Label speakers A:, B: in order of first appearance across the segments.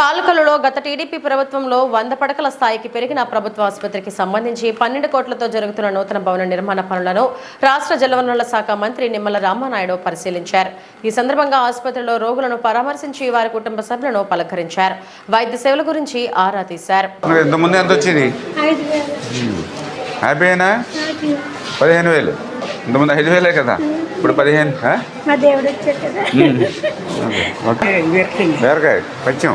A: పాలకొల్లులో గత టీడీపీ ప్రభుత్వంలో వంద పడకల స్థాయికి పెరిగిన ప్రభుత్వ ఆసుపత్రికి సంబంధించి పన్నెండు కోట్లతో జరుగుతున్న నూతన భవన నిర్మాణ పనులను రాష్ట్ర జలవనరుల శాఖ మంత్రి నిమ్మల రామానాయుడు పరిశీలించారు. ఈ సందర్భంగా ఆసుపత్రిలో రోగులను పరామర్శించి వారి కుటుంబ సభ్యులను పలకరించారు. వైద్య సేవల గురించి ఆరా తీశారు.
B: హ్యాపీనా పదిహేను వేలు. ఇంతకుముందు ఐదు వేలే కదా? ఇప్పుడు పదిహేను బీరకాయ పచ్చం.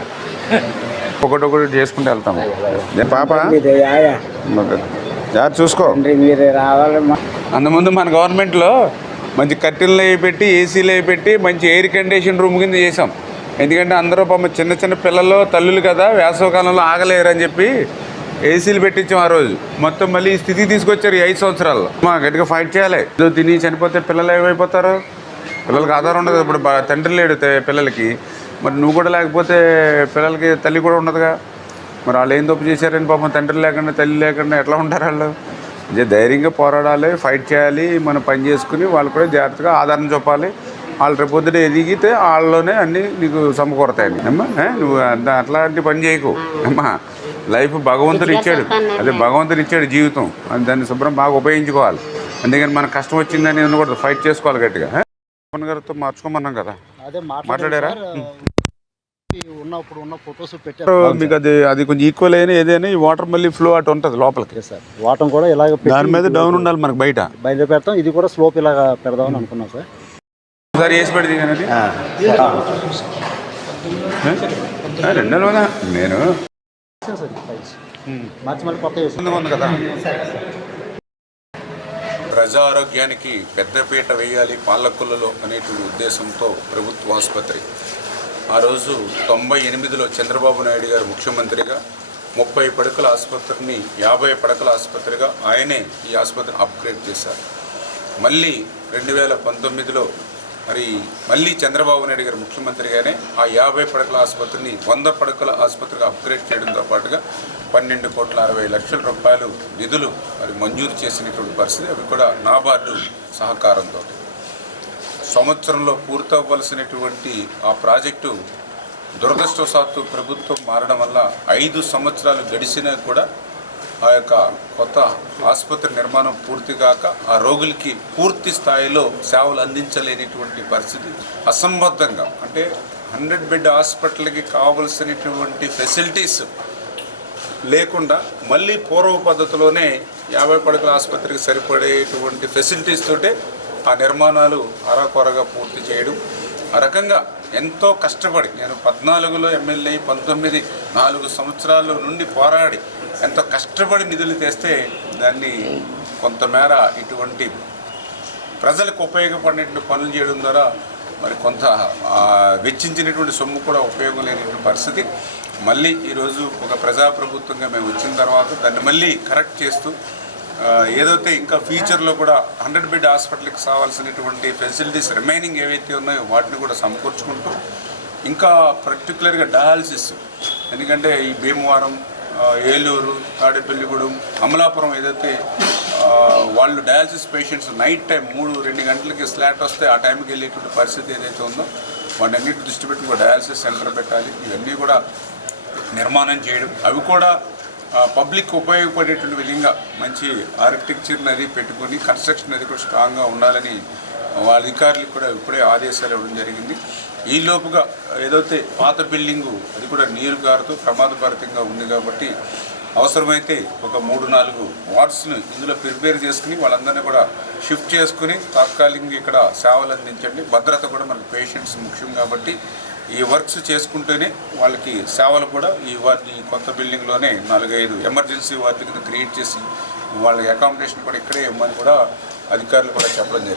B: ఒకటి ఒకటి చేసుకుంటూ వెళ్తాము ఏ పాప? జాగ్రత్త చూసుకో. అంతకుముందు మన గవర్నమెంట్లో మంచి కట్టెలు అవి పెట్టి ఏసీలు అవి పెట్టి మంచి ఎయిర్ కండిషన్ రూమ్ కింద చేసాం ఎందుకంటే అందరూ పాపం చిన్న చిన్న పిల్లలు తల్లులు కదా వేసవకాలంలో ఆగలేరు అని చెప్పి ఏసీలు పెట్టించాం ఆ రోజు. మొత్తం మళ్ళీ ఈ స్థితికి తీసుకొచ్చారు ఈ ఐదు సంవత్సరాల్లో. మా గట్టిగా ఫైట్ చేయాలి. ఏదో తిని చనిపోతే పిల్లలు ఏమైపోతారు? పిల్లలకి ఆధారం ఉండదు. ఇప్పుడు తండ్రి లేడు పిల్లలకి. మరి నువ్వు కూడా లేకపోతే పిల్లలకి తల్లి కూడా ఉండదుగా. మరి వాళ్ళు ఏం తప్పు చేశారని పాపం తండ్రి లేకుండా తల్లి లేకుండా ఎట్లా ఉంటారు వాళ్ళు? ఇదే ధైర్యంగా పోరాడాలి ఫైట్ చేయాలి మనం పని చేసుకుని వాళ్ళు కూడా జాగ్రత్తగా ఆధారం చూపాలి. వాళ్ళు రేపు పొద్దున ఎదిగితే వాళ్ళలోనే అన్నీ నీకు సమకూరతాయి అమ్మా? నువ్వు అంత అట్లాంటి పని చేయకు. అమ్మా లైఫ్ భగవంతుడు ఇచ్చాడు. అదే భగవంతుడు ఇచ్చాడు జీవితం. అది దాన్ని శుభ్రం బాగా ఉపయోగించుకోవాలి. అందుకని మనకు కష్టం వచ్చిందని ఉండకూడదు ఫైట్ చేసుకోవాలి గట్టిగా? పవన్ గారితో మార్చుకోమన్నాం కదా.
C: అదే
B: మాట్లాడారా?
C: ఉన్నప్పుడు ఉన్న ఫొటోస్ పెట్టారు.
B: మీకు అది అది కొంచెం ఈక్వల్ అయినా ఏదైనా ఈ వాటర్ మళ్ళీ ఫ్లో అటు ఉంటుంది లోపలికి.
C: సార్ వాటం కూడా ఇలాగ
B: దాని మీద డౌన్ ఉండాలి మనకు బయట.
C: బయట పెడతాం ఇది కూడా స్లోప్ ఇలాగ పెడదామని అనుకున్నాం సార్.
B: ఒకసారి వేసి పెడితే రెండు నేను?
C: సార్ మార్చి మళ్ళీ కొత్త
B: ఉంది కదా. ప్రజా ఆరోగ్యానికి పెద్దపీట వేయాలి పాలకొల్లలో అనేటువంటి ఉద్దేశంతో ప్రభుత్వ ఆసుపత్రి. ఆ రోజు తొంభై ఎనిమిదిలో చంద్రబాబు నాయుడు గారు ముఖ్యమంత్రిగా ముప్పై పడకల ఆసుపత్రిని యాభై పడకల ఆసుపత్రిగా ఆయనే ఈ ఆసుపత్రిని అప్గ్రేడ్ చేశారు. మళ్ళీ రెండు వేల పంతొమ్మిదిలో మరి మళ్ళీ చంద్రబాబు నాయుడు గారు ముఖ్యమంత్రిగానే ఆ యాభై పడకల ఆసుపత్రిని వంద పడకల ఆసుపత్రిగా అప్గ్రేడ్ చేయడంతో పాటుగా పన్నెండు కోట్ల అరవై లక్షల రూపాయలు నిధులు మరి మంజూరు చేసినటువంటి పరిస్థితి అవి కూడా నాబార్డు సహకారంతో. సంవత్సరంలో పూర్తవ్వలసినటువంటి ఆ ప్రాజెక్టు దురదృష్టవశాత్తు ప్రభుత్వం మారడం వల్ల ఐదు సంవత్సరాలు గడిచినా కూడా ఆ యొక్క కొత్త ఆసుపత్రి నిర్మాణం పూర్తి కాక ఆ రోగులకి పూర్తి స్థాయిలో సేవలు అందించలేనిటువంటి పరిస్థితి. అసంబద్ధంగా అంటే హండ్రెడ్ బెడ్ హాస్పిటల్కి కావలసినటువంటి ఫెసిలిటీస్ లేకుండా మళ్ళీ పూర్వ పద్ధతిలోనే యాభై పడకల ఆసుపత్రికి సరిపడేటువంటి ఫెసిలిటీస్ తోటే ఆ నిర్మాణాలు అరాకొరగా పూర్తి చేయడం. ఆ రకంగా ఎంతో కష్టపడి నేను పద్నాలుగులో ఎమ్మెల్యే పంతొమ్మిది నాలుగు సంవత్సరాల నుండి పోరాడి ఎంతో కష్టపడి నిధులు తెస్తే దాన్ని కొంతమేర ఇటువంటి ప్రజలకు ఉపయోగపడినటువంటి పనులు చేయడం ద్వారా మరి కొంత వెచ్చించినటువంటి సొమ్ము కూడా ఉపయోగం లేనటువంటి పరిస్థితి. మళ్ళీ ఈరోజు ఒక ప్రజాప్రభుత్వంగా మేము వచ్చిన తర్వాత దాన్ని మళ్ళీ కరెక్ట్ చేస్తూ ఏదైతే ఇంకా ఫ్యూచర్లో కూడా హండ్రెడ్ బెడ్ హాస్పిటల్కి కావాల్సినటువంటి ఫెసిలిటీస్ రిమైనింగ్ ఏవైతే ఉన్నాయో వాటిని కూడా సమకూర్చుకుంటూ ఇంకా పర్టికులర్గా డయాలసిస్ ఎందుకంటే ఈ భీమవరం ఏలూరు తాడేపల్లిగూడెం అమలాపురం ఏదైతే వాళ్ళు డయాలసిస్ పేషెంట్స్ నైట్ టైం మూడు రెండు గంటలకి స్లాట్ వస్తే ఆ టైంకి వెళ్ళేటువంటి పరిస్థితి ఏదైతే ఉందో వాటన్నిటి దృష్టి పెట్టి డయాలసిస్ సెంటర్ పెట్టాలి. ఇవన్నీ కూడా నిర్మాణం చేయడం. అవి కూడా పబ్లిక్ ఉపయోగపడేటువంటి విధంగా మంచి ఆర్కిటెక్చర్ అది పెట్టుకొని కన్స్ట్రక్షన్ అది కూడా స్ట్రాంగ్గా ఉండాలని వాళ్ళ అధికారులకు కూడా ఇప్పుడే ఆదేశాలు ఇవ్వడం జరిగింది. ఈ లోపుగా ఏదైతే పాత బిల్డింగు అది కూడా నీరు గారుతూ ప్రమాదభరితంగా ఉంది కాబట్టి అవసరమైతే ఒక మూడు నాలుగు వార్డ్స్ను ఇందులో ప్రిపేర్ చేసుకుని వాళ్ళందరినీ కూడా షిఫ్ట్ చేసుకుని తాత్కాలికంగా ఇక్కడ సేవలు అందించండి. భద్రత కూడా మనకు పేషెంట్స్ ముఖ్యం కాబట్టి ఈ వర్క్స్ చేసుకుంటూనే వాళ్ళకి సేవలు కూడా ఈ వార్డు ఈ కొత్త బిల్డింగ్లోనే నాలుగైదు ఎమర్జెన్సీ వార్డు కింద క్రియేట్ చేసి వాళ్ళ అకామిడేషన్ కూడా ఇక్కడే ఇవ్వమని కూడా అధికారులు కూడా చెప్పడం జరిగింది.